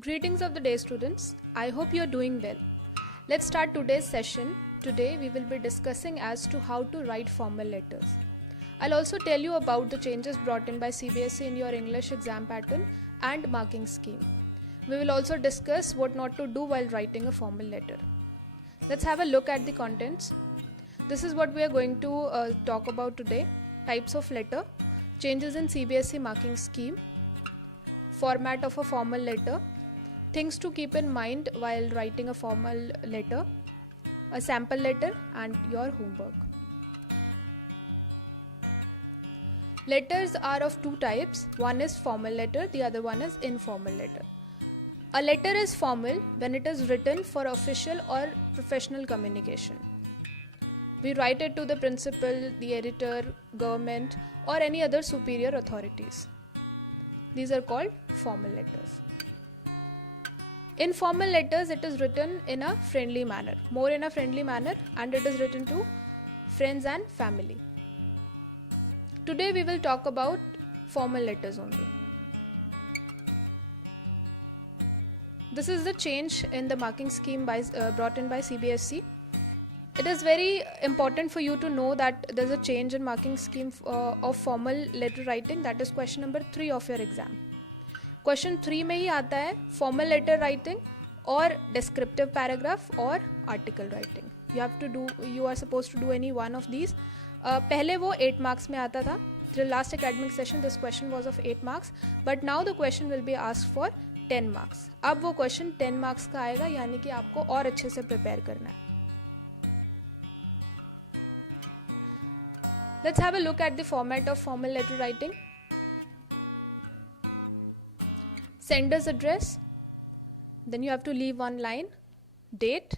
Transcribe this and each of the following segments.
Greetings of the day, students. I hope you are doing well. Let's start today's session. Today we will be discussing as to how to write formal letters. I'll also tell you about the changes brought in by CBSE in your English exam pattern and marking scheme. We will also discuss what not to do while writing a formal letter. Let's have a look at the contents. This is what we are going to talk about today. Types of letter, changes in CBSE marking scheme, format of a formal letter, things to keep in mind while writing a formal letter, a sample letter, and your homework. Letters are of two types. One is formal letter, the other one is informal letter. A letter is formal when it is written for official or professional communication. We write it to the principal, the editor, government, or any other superior authorities. These are called formal letters. In formal letters, it is written in a friendly manner, more in a friendly manner, and it is written to friends and family. Today we will talk about formal letters only. This is the change in the marking scheme brought in by CBSE. It is very important for you to know that there is a change in marking scheme of formal letter writing. That is question number 3 of your exam. Question 3 में ही आता है formal letter writing और descriptive paragraph और article writing. You are supposed to do any one of these. पहले वो 8 marks में आता था. Till last academic session this question was of 8 marks, but now the question will be asked for 10 marks. अब वो question 10 marks का आएगा, यानी कि आपको और अच्छे से prepare करना है. Let's have a look at the format of formal letter writing. Sender's address, then you have to leave one line, date,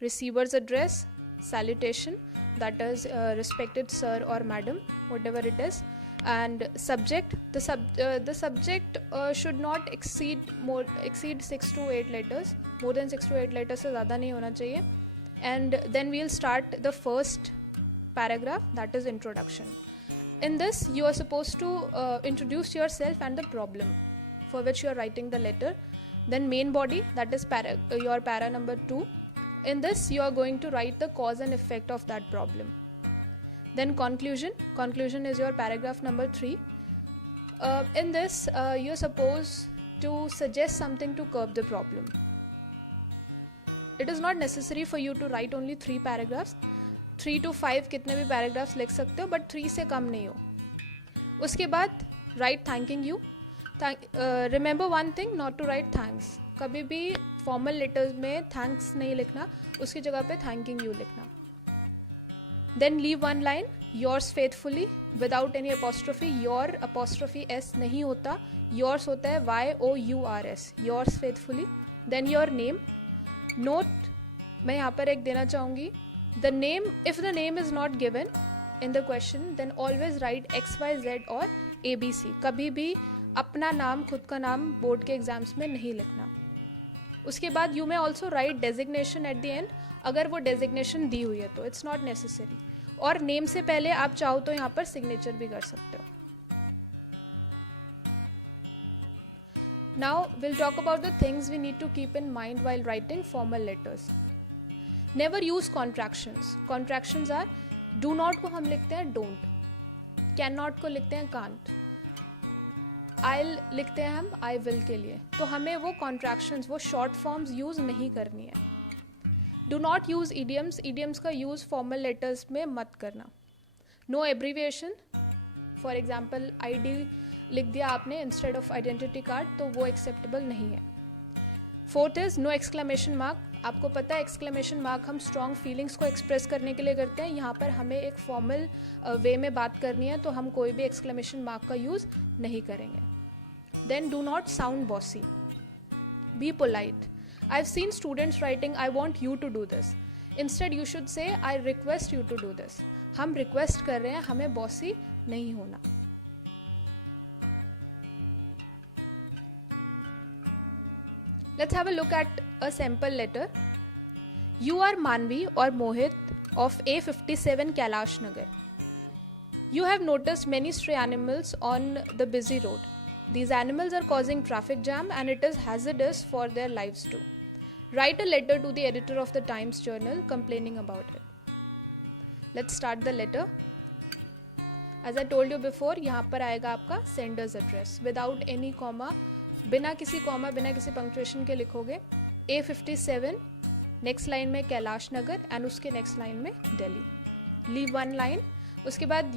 receiver's address, salutation, that is respected sir or madam, whatever it is, and subject. The subject should not exceed 6 to 8 letters. More than 6 to 8 letters से ज़्यादा नहीं होना चाहिए. And then we'll start the first paragraph, that is introduction. In this you are supposed to introduce yourself and the problem for which you are writing the letter. Then main body, that is your para number 2. In this you are going to write the cause and effect of that problem. Then conclusion is your paragraph number 3. In this you are supposed to suggest something to curb the problem. It is not necessary for you to write only 3 paragraphs. 3 to 5 कितने भी paragraphs लिख सकते हो, but 3 से कम नहीं हो. उसके बाद write thanking you. Remember one thing, not to write thanks. कभी भी formal letters में thanks नहीं लिखना, उसकी जगह पे thanking you लिखना. Then leave one line, yours faithfully, without any apostrophe. Your apostrophe s नहीं होता, yours होता है yours, yours faithfully. Then your name. Note, मैं यहाँ पर एक देना चाहूँगी. The name, if the name is not given in the question, then always write XYZ or ABC. कभी भी अपना नाम, खुद का नाम बोर्ड के एग्जाम्स में नहीं लिखना. उसके बाद you may also write designation at the end, अगर वो designation दी हुई है तो it's not necessary. और name से पहले आप चाहो तो यहाँ पर signature भी कर सकते हो. Now we'll talk about the things we need to keep in mind while writing formal letters. Never use contractions. Contractions are do not को हम लिखते हैं don't, cannot को लिखते हैं can't, I'll लिखते हैं हम I will के लिए. तो हमें वो contractions, वो short forms use नहीं करनी है. Do not use idioms. Idioms का use formal letters में मत करना. No abbreviation. For example, ID लिख दिया आपने instead of identity card, तो वो acceptable नहीं है. Fourth is no exclamation mark. आपको पता है exclamation mark हम strong feelings को express करने के लिए करते हैं. यहाँ पर हमें एक formal way में बात करनी है, तो हम कोई भी exclamation mark का use नहीं करेंगे. Then do not sound bossy. Be polite. I've seen students writing I want you to do this. Instead you should say I request you to do this. हम request कर रहे हैं, हमें bossy नहीं होना. Let's have a look at a sample letter. You are Manvi or Mohit of A57 Kailash Nagar. You have noticed many stray animals on the busy road. These animals are causing traffic jam and it is hazardous for their lives too. Write a letter to the editor of the Times Journal complaining about it. Let's start the letter. As I told you before, यहाँ पर आएगा आपका sender's address without any comma, बिना किसी comma, बिना किसी punctuation के लिखोगे A57, next line में कैलाश नगर and उसके next line में Delhi. Leave one line. उसके बाद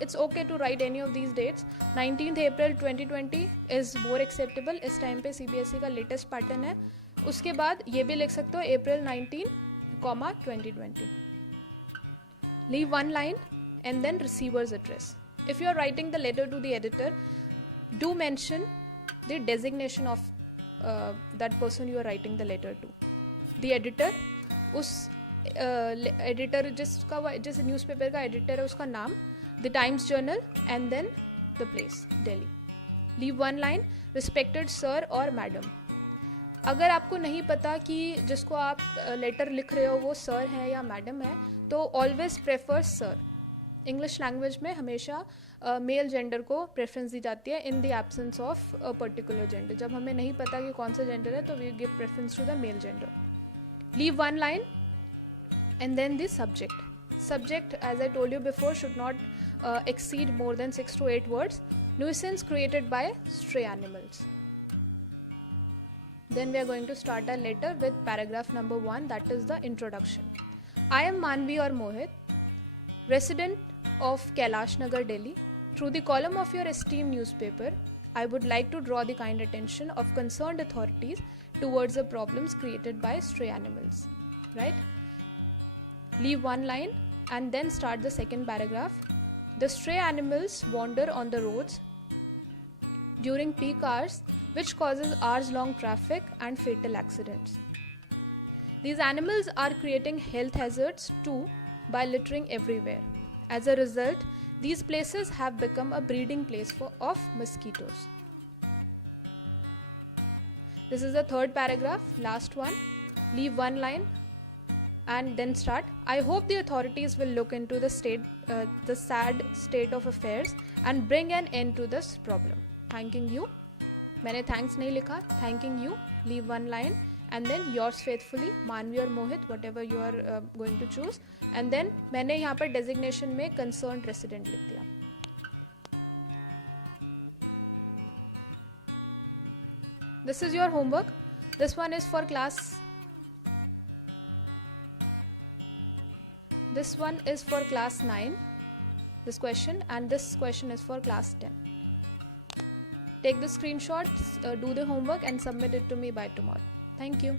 it's okay to write any of these dates. 19th April 2020 is more acceptable. इस टाइम पे CBSE का latest pattern है. उसके बाद ये भी लिख सकते हो April 19, 2020. Leave one line and then receiver's address. If you are writing the letter to the editor, do mention the designation of that person you are writing the letter to. The editor, उस editor जिस newspaper का editor है उसका नाम, the Times Journal and then the place Delhi. Leave one line, respected sir और madam. अगर आपको नहीं पता कि जिसको आप लेटर लिख रहे हो वो सर है या मैडम है, तो always prefer sir. English language में हमेशा मेल जेंडर को प्रेफरेंस दी जाती है in the absence of a particular gender. जब हमें नहीं पता कि कौन सा जेंडर है तो we give preference to the male gender. Leave one line and then the subject, as I told you before, should not exceed more than 6 to 8 words. Nuisance created by stray animals. Then we are going to start our letter with paragraph number 1, that is the introduction. I am Manvi or Mohit, resident of Kailash Nagar, Delhi. Through the column of your esteemed newspaper, I would like to draw the kind attention of concerned authorities towards the problems created by stray animals. Right? Leave one line and then start the second paragraph. The stray animals wander on the roads during peak hours, which causes hours-long traffic and fatal accidents. These animals are creating health hazards too by littering everywhere. As a result, these places have become a breeding place of mosquitoes. This is the third paragraph, last one. Leave one line and then start. I hope the authorities will look into the sad state of affairs and bring an end to this problem. Thanking you. मैंने thanks नहीं लिखा. Thanking you. Leave one line and then yours faithfully, Manvi or Mohit, whatever you are going to choose. And then मैंने यहाँ पर designation में concerned resident लिख दिया. This is your homework. This one is for class. This one is for class 9, this question, and this question is for class 10. Take the screenshots, do the homework and submit it to me by tomorrow. Thank you.